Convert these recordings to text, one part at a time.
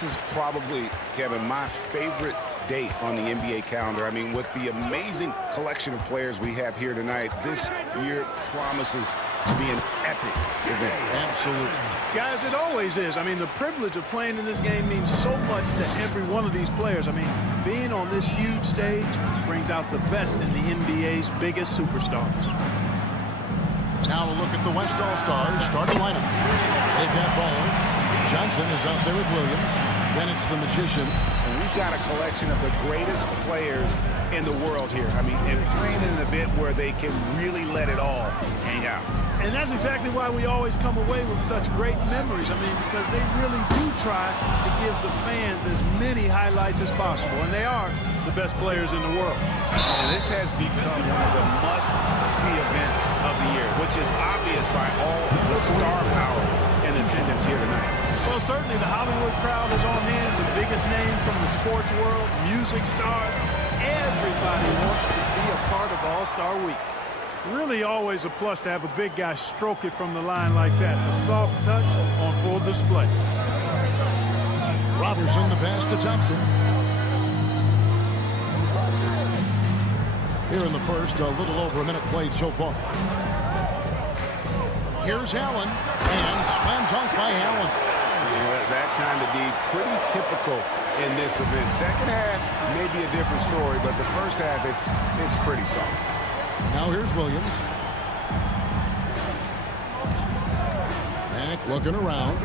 this is probably, Kevin, my favorite date on the NBA calendar. I mean, with the amazing collection of players we have here tonight, this year promises to be an epic event. Absolutely. Guys, it always is. I mean, the privilege of playing in this game means so much to every one of these players. I mean, being on this huge stage brings out the best in the NBA's biggest superstars. Now a look at the West All-Stars starting lineup. They've got Ball. Johnson is out there with Williams. Then it's the Magician. And we've got a collection of the greatest players in the world here. I mean, and playing in an event where they can really let it all hang out. And that's exactly why we always come away with such great memories. I mean, because they really do try to give the fans as many highlights as possible. And they are the best players in the world. And this has become one of the must-see events of the year, which is obvious by all the star power in attendance here tonight. Well, certainly the Hollywood crowd is on hand, the biggest names from the sports world, music stars. Everybody wants to be a part of All-Star Week. Really always a plus to have a big guy stroke it from the line like that. The soft touch on full display. Robertson, the pass to Thompson. Here in the first, a little over a minute played so far. Here's Allen, and slam dunk by Allen. Yeah, that kind of D, pretty typical in this event. Second half, maybe a different story, but the first half, it's pretty soft. Now here's Williams. Mack looking around.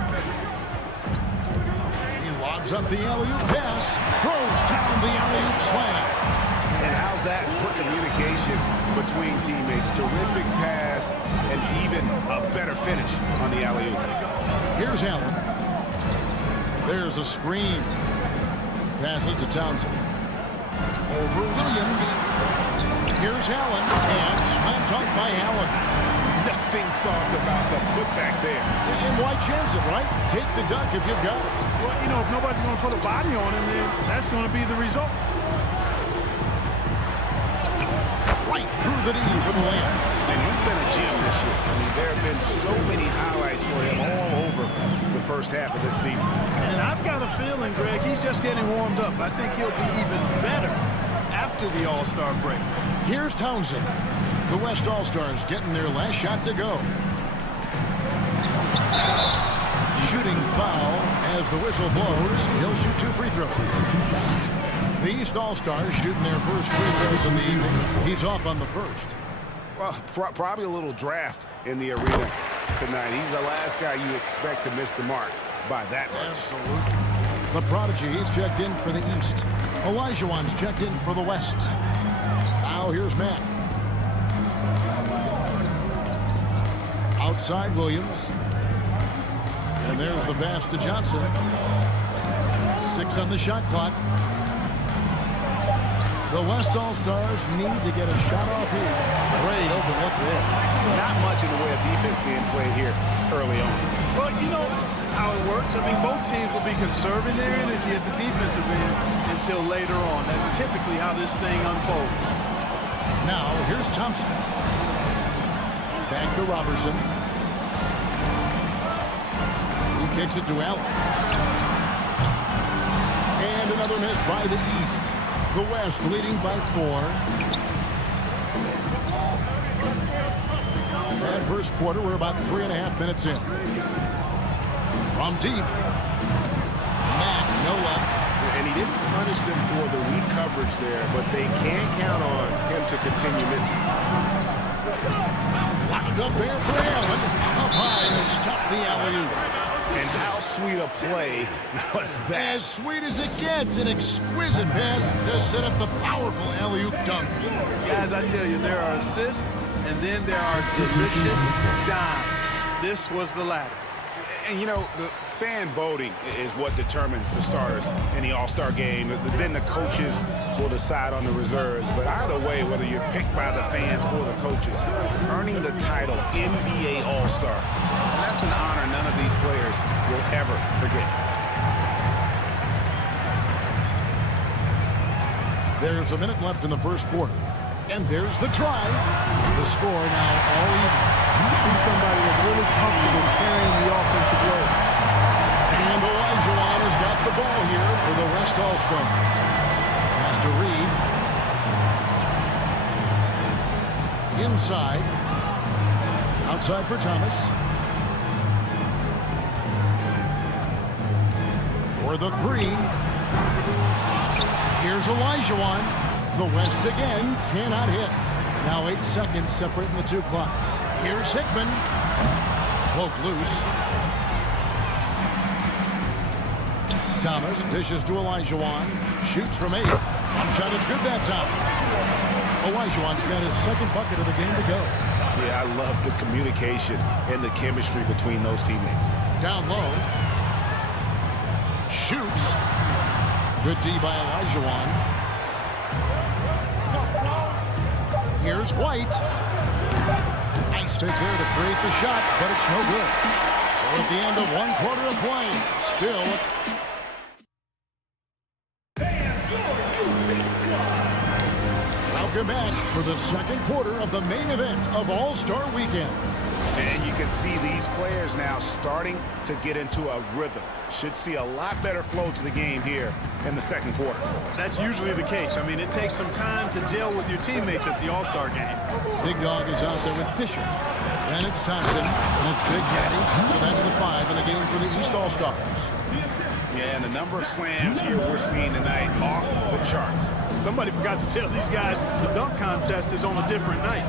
He lobs up the alley-oop pass, throws down the alley-oop slam. And how's that for communication between teammates? Terrific pass and even a better finish on the alley-oop. Here's Allen. There's a screen. Passes to Townsend. Over Williams. Here's Allen. And slam dunk by Allen. Nothing soft about the putback there. And why chance it, right? Take the dunk if you've got it. Well, you know, if nobody's going to put a body on him, then that's going to be the result. Right through the knee for the layup. And he's been a gem this year. I mean, there have been so many highlights for him all over the first half of this season. And I've got a feeling, Greg, he's just getting warmed up. I think he'll be even better after the All-Star break. Here's Townsend. The West All-Stars getting their last shot to go. Shooting foul as the whistle blows. He'll shoot 2 free throws. The East All-Stars shooting their first free throws in the evening. He's off on the first. Well, probably a little draft in the arena tonight. He's the last guy you expect to miss the mark by that much. Absolutely. The Prodigy, he's checked in for the East. Olajuwon's checked in for the West. Now here's Matt. Outside Williams. And there's the pass to Johnson. 6 on the shot clock. The West All-Stars need to get a shot off here. Great open look there. Not much in the way of defense being played here early on. Well, you know how it works. I mean, both teams will be conserving their energy at the defensive end until later on. That's typically how this thing unfolds. Now, here's Thompson. Back to Robertson. He kicks it to Allen. And another miss by the East. The West leading by 4. And first quarter, we're about 3.5 minutes in. From deep. Matt, no luck. And he didn't punish them for the weak coverage there, but they can count on him to continue missing. Lined up there for Allen. Up high to stop the alley-oop. And how sweet a play was that? As sweet as it gets, an exquisite pass to set up the powerful alley-oop dunk. Guys, I tell you, there are assists, and then there are delicious dimes. This was the latter. And, you know, the fan voting is what determines the starters in the All-Star game. Then the coaches will decide on the reserves. But either way, whether you're picked by the fans or the coaches, earning the title NBA All-Star, that's an honor none of these players will ever forget. There's a minute left in the first quarter. And there's the drive. The score now all even. Be somebody that's really comfortable carrying the offensive load. And Olajuwon has got the ball. East All-Stars. Has to Reed. Inside. Outside for Thomas. For the three. Here's Olajuwon. The West again cannot hit. Now 8 seconds separating the two clocks. Here's Hickman. Poke loose. Thomas dishes to Olajuwon. Shoots from 8. One shot is good that time. Olajuwon's got his second bucket of the game to go. Yeah, I love the communication and the chemistry between those teammates. Down low. Shoots. Good D by Olajuwon. Here's White. Nice pick there to create the shot, but it's no good. So at the end of one quarter of play, still. Welcome back for the second quarter of the main event of All-Star Weekend. And you can see these players now starting to get into a rhythm. Should see a lot better flow to the game here in the second quarter. That's usually the case. I mean, it takes some time to gel with your teammates at the All-Star game. Big Dog is out there with Fisher. And it's Thompson. And it's Big Daddy. So that's the 5 in the game for the East All-Stars. Yeah, and the number of slams here we're seeing tonight off the charts. Somebody forgot to tell these guys the dunk contest is on a different night.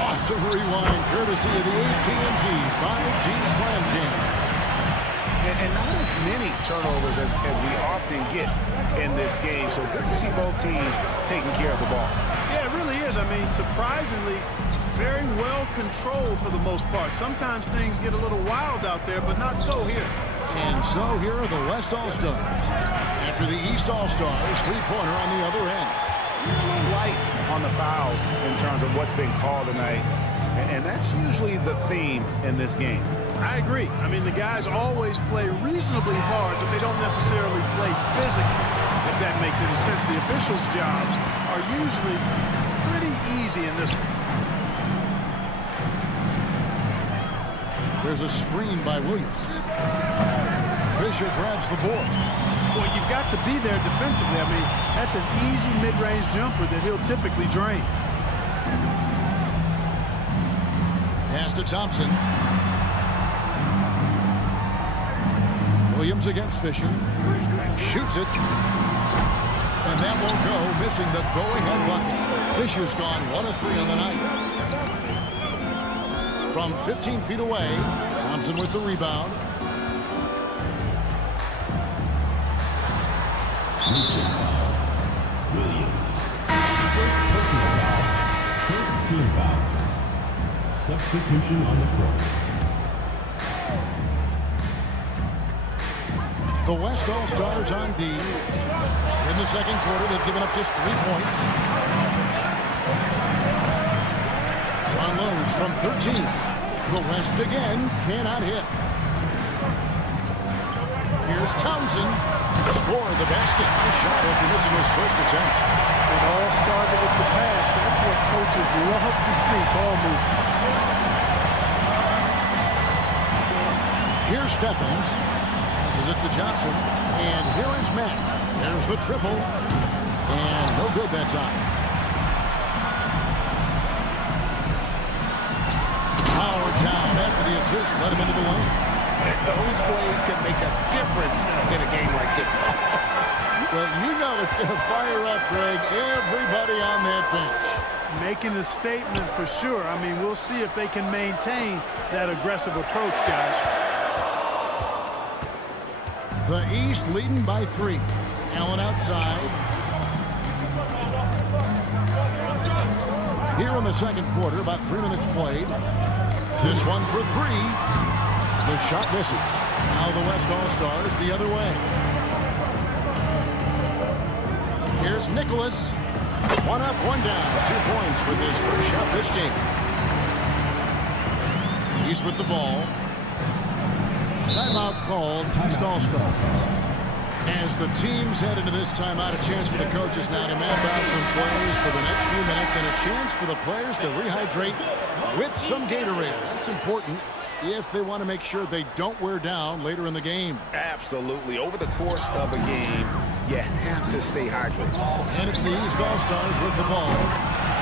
Awesome rewind, courtesy of the AT&T 5G Slam Jam. And not as many turnovers as we often get in this game. So good to see both teams taking care of the ball. Yeah, it really is. I mean, surprisingly, very well controlled for the most part. Sometimes things get a little wild out there, but not so here. And so here are the West All-Stars. After the East All-Stars, three-pointer on the other end. A little light on the fouls in terms of what's been called tonight. And that's usually the theme in this game. I agree. I mean, the guys always play reasonably hard, but they don't necessarily play physically, if that makes any sense. The officials' jobs are usually pretty easy in this one. There's a screen by Williams. Fisher grabs the board. Boy, you've got to be there defensively. I mean, that's an easy mid-range jumper that he'll typically drain. Pass to Thompson. Williams against Fisher. Shoots it. And that won't go, missing the go-ahead bucket. Fisher's gone 1 of 3 on the night. From 15 feet away, Thompson with the rebound. Williams. First personal foul. First team foul. Substitution on the court. The West All-Stars on D. In the second quarter, they've given up just 3 points. Unloads from 13. The West again cannot hit. Here's Townsend. Score the basket. Nice shot after missing his first attempt. It all started with the pass. That's what coaches love to see. Ball movement. Here's Stephens. Passes it to Johnson. And here is Matt. There's the triple. And no good that time. Power down after the assist. Let him into the lane. Those plays can make a difference in a game like this. Well, you know it's going to fire up, Greg, everybody on that bench. Making a statement for sure. I mean, we'll see if they can maintain that aggressive approach, guys. The East leading by 3. Allen outside. Here in the second quarter, about 3 minutes played. This one for 3. The shot misses. Now the West All-Stars the other way. Here's Nicholas. 1 up, 1 down. 2 points with his first shot this game. East with the ball. Timeout called. East All-Stars. As the teams head into this timeout, a chance for the coaches now to map out some plays for the next few minutes and a chance for the players to rehydrate with some Gatorade. That's important if they want to make sure they don't wear down later in the game. Absolutely. Over the course of a game, you have to stay hydrated. And it's the East All-Stars with the ball.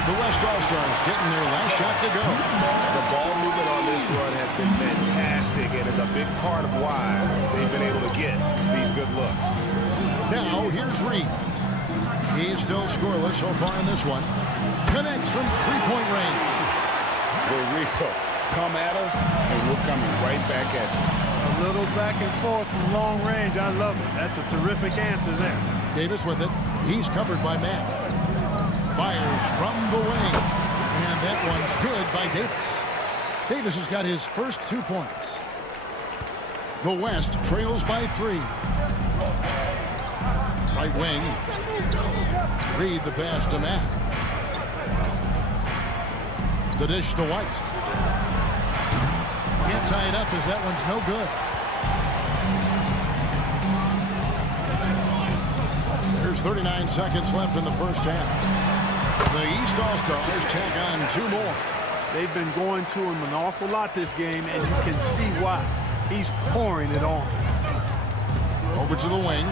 The West All-Stars getting their last shot to go. The ball movement on this run has been fantastic and is a big part of why they've been able to get these good looks. Now, here's Reed. He's still scoreless so far in this one. Connects from three-point range. Here we go. Come at us, and we're coming right back at you. A little back and forth from long range. I love it. That's a terrific answer there. Davis with it. He's covered by Mack. Fires from the wing. And that one's good by Davis. Davis has got his first 2 points. The West trails by 3. Right wing. Reed the pass to Mack. The dish to White. Can't tie it up as that one's no good. There's 39 seconds left in the first half. The East All-Stars check on 2 more. They've been going to him an awful lot this game, and you can see why. He's pouring it on. Over to the wing.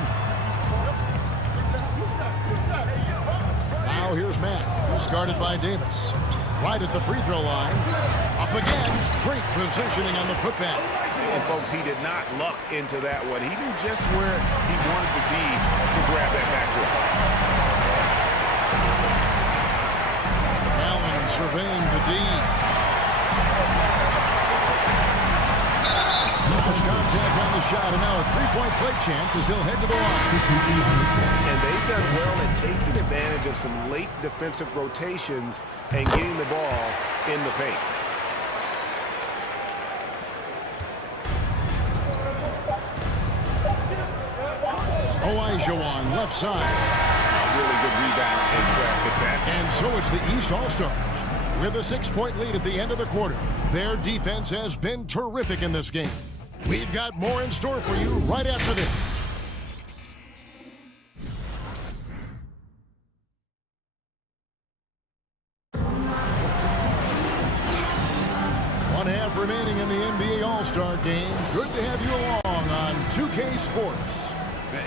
Now here's Mack. He's guarded by Davis. Right at the free throw line. Up again. Great positioning on the putback. And folks, he did not luck into that one. He knew just where he wanted to be to grab that backcourt. Allen surveying the D. There's contact on the shot, and now a three-point play chance as he'll head to the line. And they've done well at taking advantage of some late defensive rotations and getting the ball in the paint. Olajuwon left side. A really good rebound and traffic back. And so it's the East All-Stars with a 6-point lead at the end of the quarter. Their defense has been terrific in this game. We've got more in store for you right after this. One half remaining in the NBA All-Star game. Good to have you along on 2K Sports.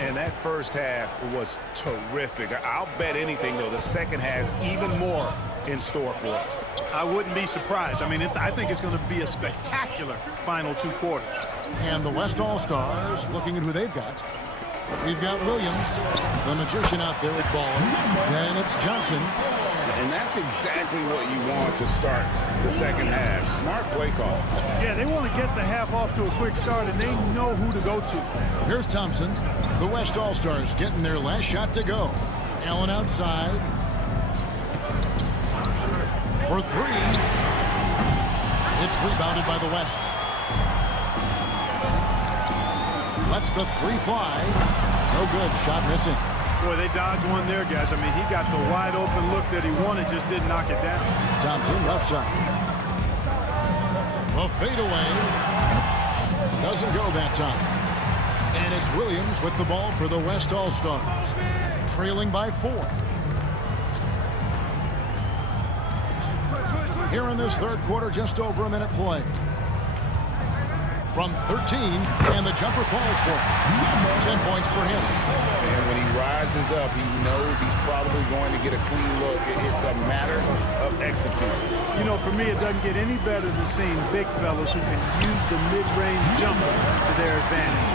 And that first half was terrific. I'll bet anything, though, the second has even more in store for us. I wouldn't be surprised. I mean, I think it's going to be a spectacular final 2 quarters. And the West All-Stars looking at who they've got. We've got Williams, the magician out there at ball. And it's Johnson. And that's exactly what you want to start the second half. Smart play call. Yeah, they want to get the half off to a quick start, and they know who to go to. Here's Thompson. The West All-Stars getting their last shot to go. Allen outside. For 3. It's rebounded by the West. Lets the 3 fly. No good. Shot missing. Boy, they dodged one there, guys. I mean, he got the wide open look that he wanted, just didn't knock it down. Thompson left side. A fadeaway. Doesn't go that time. And it's Williams with the ball for the West All-Stars. Trailing by 4. Here in this third quarter, just over a minute play. From 13, and the jumper falls for it. 10 points for him. And when he rises up, he knows he's probably going to get a clean look. It's a matter of executing. You know, for me, it doesn't get any better than seeing big fellas who can use the mid-range jumper to their advantage.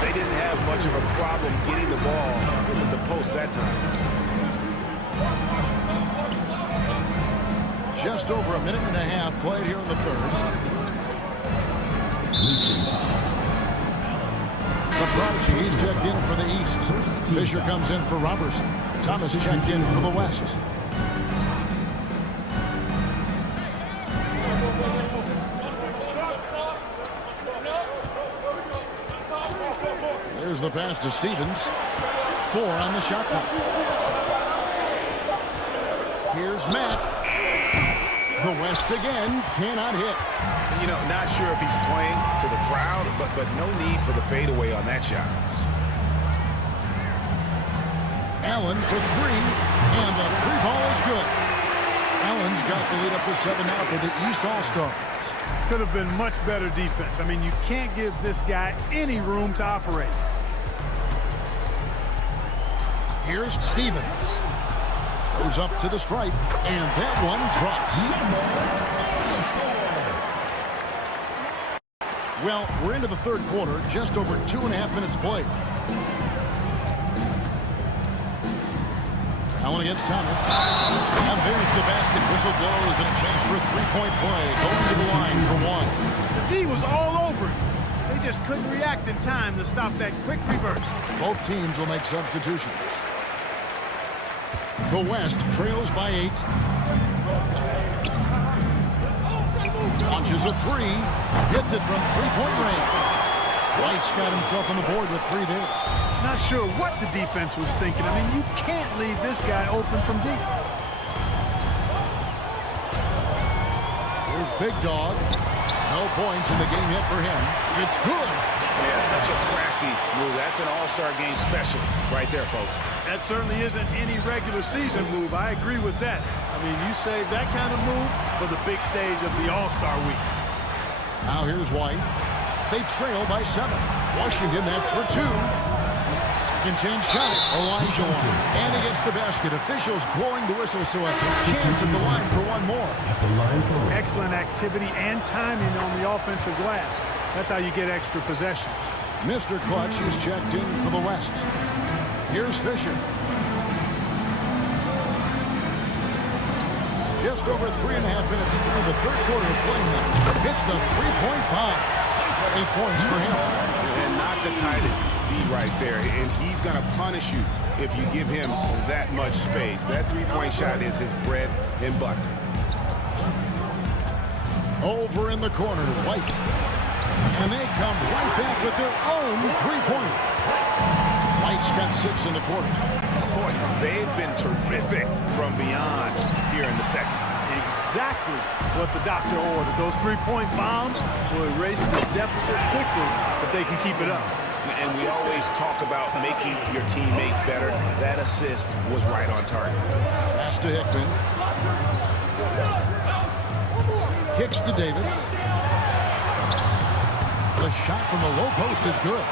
They didn't have much of a problem getting the ball into the post that time. Just over a minute and a half played here in the third. The Prodigy, he's checked in for the East. Fisher comes in for Robertson. Thomas checked in for the West. There's the pass to Stevens. 4 on the shot clock. Here's Matt. The West again cannot hit. You know, not sure if he's playing to the crowd, but no need for the fadeaway on that shot. Allen for 3, and the 3 ball is good. Orleans got the lead up to 7 now for the East All-Stars. Could have been much better defense. I mean, you can't give this guy any room to operate. Here's Stevens. Goes up to the stripe, and that one drops. Well, we're into the third quarter, just over 2.5 minutes played. Allen against Thomas. And there's the basket. Whistle blows, and a chance for a three-point play. Goes to the line for one. The D was all over it. They just couldn't react in time to stop that quick reverse. Both teams will make substitutions. The West trails by 8. Launches a three. Hits it from three-point range. White's got himself on the board with 3 there. Not sure what the defense was thinking. I mean, you can't leave this guy open from deep. Here's Big Dog. No points in the game yet for him. It's good. Yeah, such a crafty move. That's an all-star game special right there, folks. That certainly isn't any regular season move. I agree with that. I mean, you save that kind of move for the big stage of the All-Star Week. Now here's White. They trail by 7. Washington, that's for 2. Second chance shot. Elijah one. And he gets the basket. Officials blowing the whistle, so a chance at the line for one more. Excellent activity and timing on the offensive glass. That's how you get extra possessions. Mr. Clutch is checked in for the West. Here's Fisher. Just over 3.5 minutes through the third quarter of play now. Hits the three-point bomb. 8 points for him. And not the tightest D right there. And he's going to punish you if you give him that much space. That three-point shot is his bread and butter. Over in the corner, White. And they come right back with their own three-pointer. White's got 6 in the quarter. Boy, they've been terrific from beyond here in the second. Exactly what the doctor ordered. Those three-point bombs will erase the deficit quickly if they can keep it up. And we always talk about making your teammate better. That assist was right on target. Pass to Hickman. Kicks to Davis. The shot from the low post is good.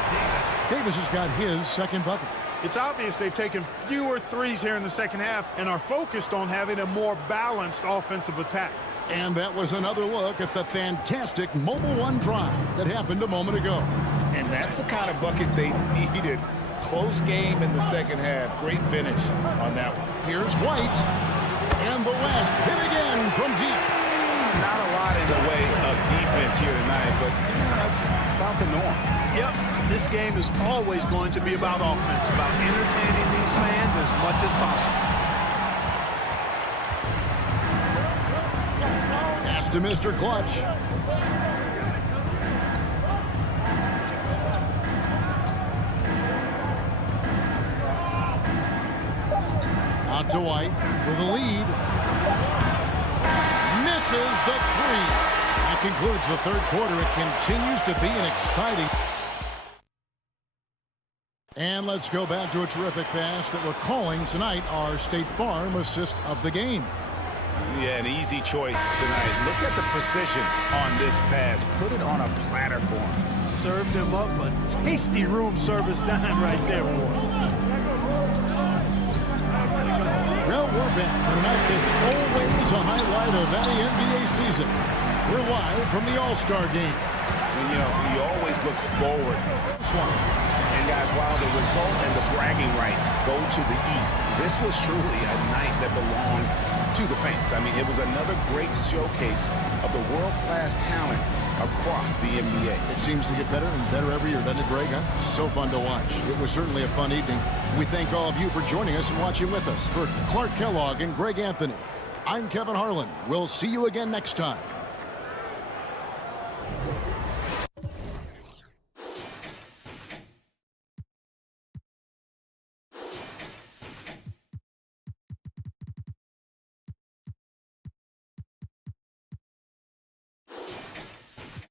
Davis has got his second bucket. It's obvious they've taken fewer threes here in the second half and are focused on having a more balanced offensive attack. And that was another look at the fantastic Mobile One drive that happened a moment ago. And that's the kind of bucket they needed. Close game in the second half. Great finish on that one. Here's White. And the West hit again from deep. Not a lot in the way of defense here tonight, but that's about the norm. Yep, this game is always going to be about offense, about entertaining these fans as much as possible. Pass to Mr. Clutch. Out to White for the lead. Misses the three. That concludes the third quarter. It continues to be an exciting. And let's go back to a terrific pass that we're calling tonight our State Farm assist of the game. Yeah, an easy choice tonight. Look at the precision on this pass. Put it on a platter for him. Served him up a tasty room service dime right there, boy. Well, we're back for tonight. It's always a highlight of any NBA season. We're live from the All-Star game. And, you know, you always look forward. And, guys, while the result and the bragging rights go to the East, this was truly a night that belonged to the fans. I mean, it was another great showcase of the world-class talent across the NBA. It seems to get better and better every year, doesn't it, Greg? Huh? So fun to watch. It was certainly a fun evening. We thank all of you for joining us and watching with us. For Clark Kellogg and Greg Anthony, I'm Kevin Harlan. We'll see you again next time.